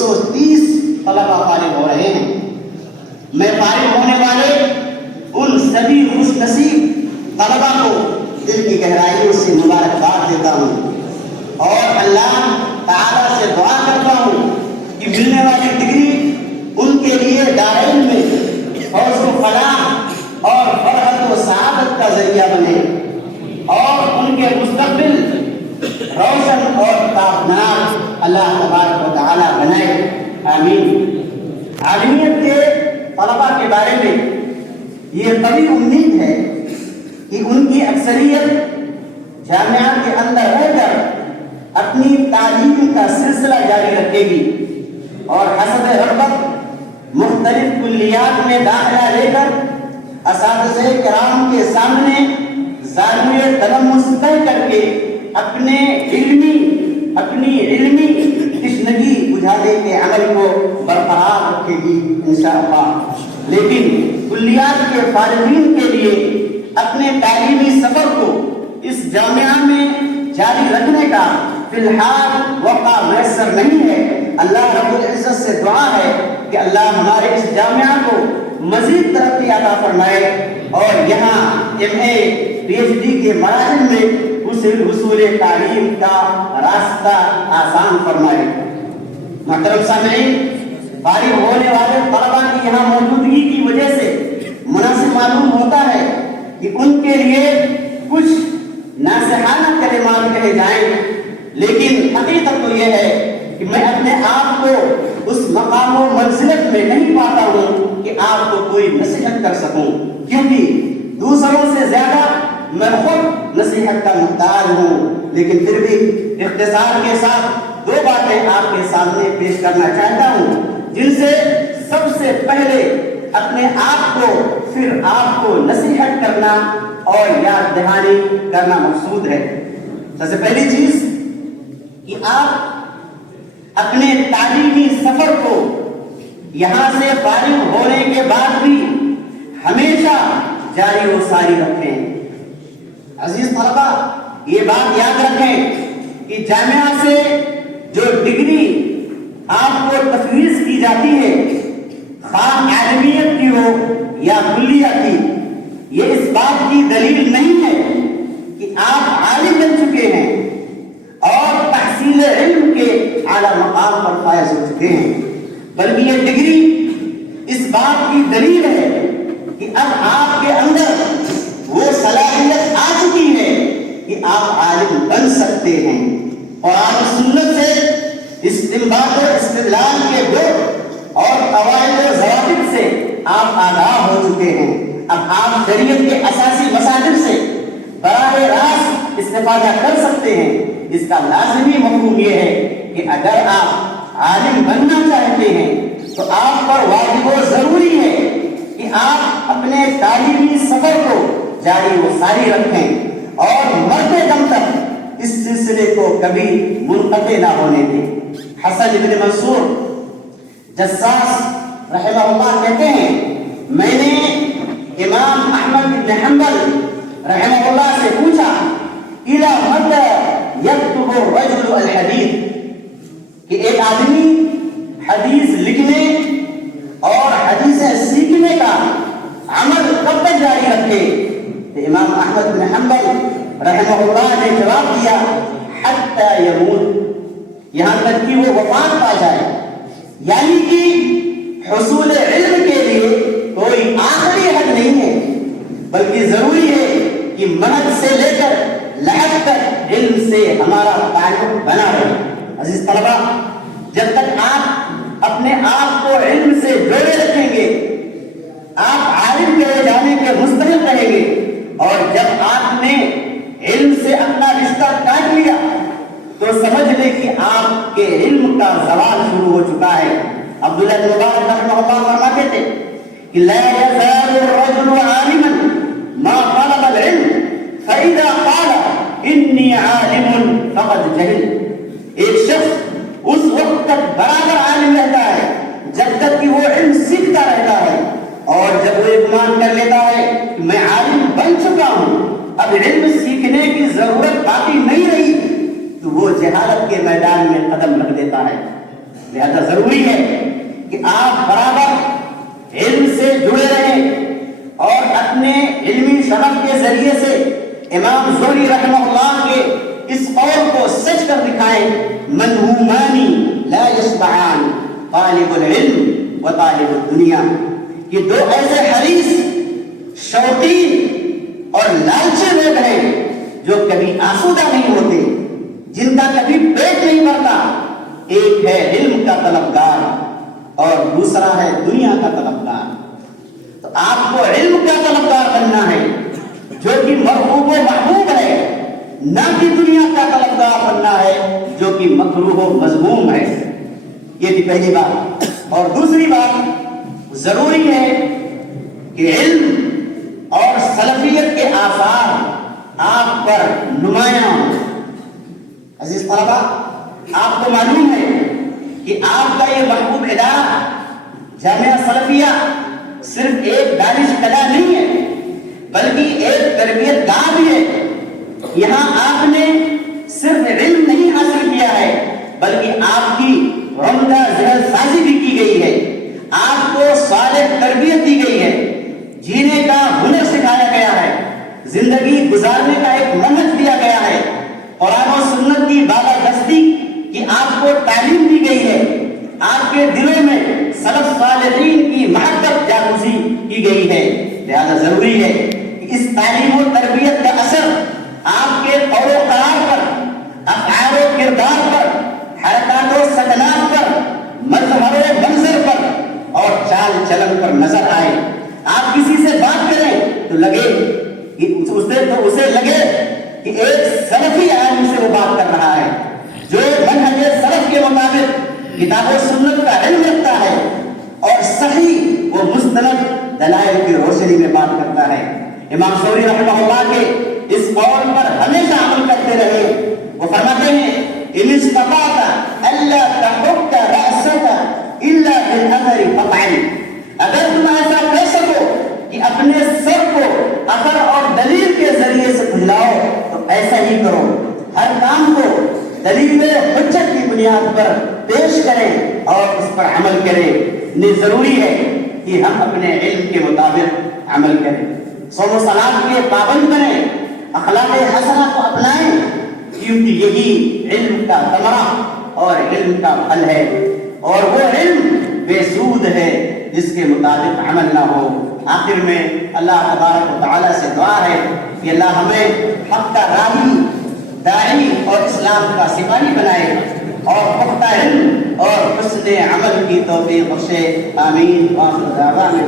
230 طلبہ فارغ ہو رہے ہیں۔ میں فارغ ہونے والے ان سبھی خوش نصیب طلبہ کو دل کی گہرائیوں سے مبارکباد دیتا ہوں اور اللہ تعالیٰ سے دعا کرتا ہوں کہ ملنے والی ڈگری ان کے لیے دارالعلم میں فوز و فلاح اور فرحت و سعادت کا ذریعہ بنے اور ان کے مستقبل روشن اور تابناک اللہ تبارک و تعالیٰ بنائے، آمین۔ عالمیت کے طلباء کے بارے میں یہ قوی امید ہے کہ ان کی اکثریت جامعات کے اندر رہ کر اپنی تعلیم کا سلسلہ جاری رکھے گی اور حسب رغبت مختلف کلیات میں داخلہ لے کر اساتذہ کرام کے سامنے زانویہ تلمس طے کر کے اپنی علمی تشنگی بجھانے کے عمل کو برقرار رکھے گی انشاءاللہ۔ لیکن کلیات کے فارغین کے لیے اپنے تعلیمی سفر کو اس جامعہ میں جاری رکھنے کا فی الحال موقع میسر نہیں ہے۔ اللہ رب العزت سے دعا ہے کہ اللہ ہمارے اس جامعہ کو مزید ترقی عطا فرمائے اور یہاں MA PhD کے مراحل میں حصول تعلیم کا راستہ آسان فرمائے۔ محترم سامعین، فارغ ہونے والے طلباء کی یہاں موجودگی کی وجہ سے مناسب معلوم ہوتا ہے کہ ان کے لیے کچھ ناصحانہ کلمات کہے جائیں، لیکن حقیقت تو یہ ہے کہ میں اپنے آپ کو اس مقام و منزلت میں نہیں پاتا ہوں کہ آپ کو کوئی نصیحت کر سکوں، کیونکہ دوسروں سے زیادہ میں خود نصیحت کا محتاج ہوں۔ لیکن پھر بھی اختصار کے ساتھ 2 باتیں آپ کے سامنے پیش کرنا چاہتا ہوں، جن سے سب سے پہلے اپنے آپ کو پھر آپ کو نصیحت کرنا اور یاد دہانی کرنا مقصود ہے۔ سب سے پہلی چیز کہ آپ اپنے تعلیمی سفر کو یہاں سے فارغ ہونے کے بعد بھی ہمیشہ جاری و ساری رکھیں۔ عزیز طلبہ، یہ بات یاد رکھیں کہ جامعہ سے جو ڈگری آپ کو تفویض کی جاتی ہے، خواہ عالمیت کی ہو یا کلیہ کی، یہ اس بات کی دلیل نہیں ہے کہ آپ عالم بن چکے ہیں اور تحصیل علم کے اعلیٰ مقام پر فائز ہو چکے ہیں، بلکہ یہ ڈگری اس بات کی دلیل ہے کہ اب آپ کے اندر وہ صلاحیت آ چکی ہے کہ آپ عالم بن سکتے ہیں اور آپ سنت سے استنباط و استدلال کے دور اور قواعد و ضوابط سے آپ آگاہ ہو چکے ہیں۔ اب آپ شریعت کے اساسی مصادر سے براہ راست استفادہ کر سکتے ہیں۔ اس کا لازمی مفہوم یہ ہے کہ اگر آپ عالم بننا چاہتے ہیں تو آپ پر واجب و ضروری ہے کہ آپ اپنے تعلیمی سفر کو جاری و ساری رکھیں اور مرتے دم تک اس سلسلے کو کبھی منقطع نہ ہونے دیں۔ حسن بن منصور جساس رحمہ اللہ کہتے ہیں، میں نے امام احمد بن حنبل رحمہ اللہ سے پوچھا، اِلَى مَتَى يَكْتُبُ الرَّجُلُ الْحَدِيث، کہ ایک آدمی حدیث لکھنے اور حدیثیں سیکھنے کا عمل کب تک جاری رکھے؟ تو امام احمد بن حنبل رحمہ اللہ نے جواب دیا، حتی یموت، یہاں تک کہ وہ وفات پا جائے۔ یعنی کہ حصول علم کے لیے کوئی آخری حد نہیں ہے، بلکہ ضروری ہے کہ مہد سے لے کر لحد تک علم سے ہمارا تعلق بنا رہے۔ عزیز طلبہ، جب تک آپ اپنے آپ کو علم سے جوڑے رکھیں گے، آپ عالم کہے جانے کے مستحق رہیں گے، اور جب آپ نے علم سے اپنا رشتہ کاٹ لیا تو سمجھ لیں کہ آپ کے علم کا زوال شروع ہو چکا ہے۔ عبداللہ بن مبارک رحمہ اللہ فرماتے تھے کہ لا يزال الرجل عالما ما طلب العلم فإذا قال إني عالم فقد جهل، ایک شخص اس وقت تک برابر عالم رہتا ہے جب تک کہ وہ علم سیکھتا رہتا ہے، اور جب وہ گمان کر لیتا ہے کہ میں عالم بن چکا ہوں، اب علم سیکھنے کی ضرورت باقی نہیں رہی، تو وہ جہالت کے میدان میں قدم رکھ دیتا ہے۔ لہذا ضروری ہے کہ آپ برابر علم سے جڑے رہیں اور اپنے علمی شرف کے ذریعے سے امام زہری رحمہ اللہ کے اس قول کو سچ کر دکھائیں، منہومانی لا یشبعان، طالب العلم و طالب الدنیا. یہ دو ایسے حریص، شوقین اور لالچی لوگ ہیں جو کبھی آسودہ نہیں ہوتے، جن کا کبھی پیٹ نہیں بھرتا. ایک ہے علم کا طلبگار اور دوسرا ہے دنیا کا طلبگار. تو آپ کو علم کا طلبگار بننا ہے جو کہ مرغوب و محبوب ہے، نہ کہ دنیا کا طلبگار بننا ہے جو کہ مکروہ و مذموم ہے. یہ بھی پہلی بات. اور دوسری بات، ضروری ہے کہ علم اور سلفیت کے آثار آپ پر نمایاں ہوں. عزیز طلبہ، آپ کو معلوم ہے کہ آپ کا یہ محبوب ادارہ جامعہ سلفیہ صرف ایک دانش کلا نہیں ہے بلکہ ایک تربیت گاہ بھی ہے. یہاں آپ نے صرف علم نہیں حاصل کیا ہے بلکہ آپ کی عمدہ ذہن سازی بھی کی گئی ہے. آپ کو صالح تربیت دی گئی ہے، جینے کا ہنر سکھایا گیا ہے، زندگی گزارنے کا ایک منہج دیا گیا ہے، قرآن و سنت کی بالادستی کی آپ کو تعلیم دی گئی ہے. آپ کے دلوں میں سلف صالحین کی محبت جاگوزی کی گئی ہے. لہذا ضروری ہے کہ اس تعلیم و تربیت کا اثر آپ کے قول و قرار پر، افعال و کردار پر، حرکات و سکنات پر، مظہر و منظر پر اور چال چلن پر نظر آئے. آپ کسی سے بات کریں تو لگے کہ اسے لگے کہ ایک سلفی عالم سے وہ بات کر رہا ہے جو منہج سلف کے مطابق کتاب و سنت کا علم رکھتا ہے اور صحیح و مستند دلائل کی روشنی میں بات کرتا ہے. امام زہری رحمہ اللہ کے اس قول پر ہمیشہ عمل کرتے رہے. وہ فرماتے ہیں ان استطعت الا تحك راسك الا بالاثر فافعل. اگر تم ایسا کر سکو کہ اپنے سر کو اثر اور دلیل کے ذریعے سے کھلاؤ تو ایسا ہی کرو. ہر کام کو دلیل حجت کی بنیاد پر پیش کریں اور اس پر عمل کریں. یہ ضروری ہے کہ ہم اپنے علم کے مطابق عمل کریں، صوم و صلاۃ کے پابند بنیں، اخلاق حسنہ کو اپنائیں، کیونکہ یہی علم کا ثمرہ اور علم کا پھل ہے. اور وہ علم بے سود ہے جس کے مطابق عمل نہ ہو. آخر میں اللہ تبارک و تعالیٰ سے دعا ہے کہ اللہ ہمیں حق کا راہی، داعی اور اسلام کا سپاہی بنائے اور پختہ علم اور حسن عمل کی توفیق بخشے. آمین. وآخر دعوانا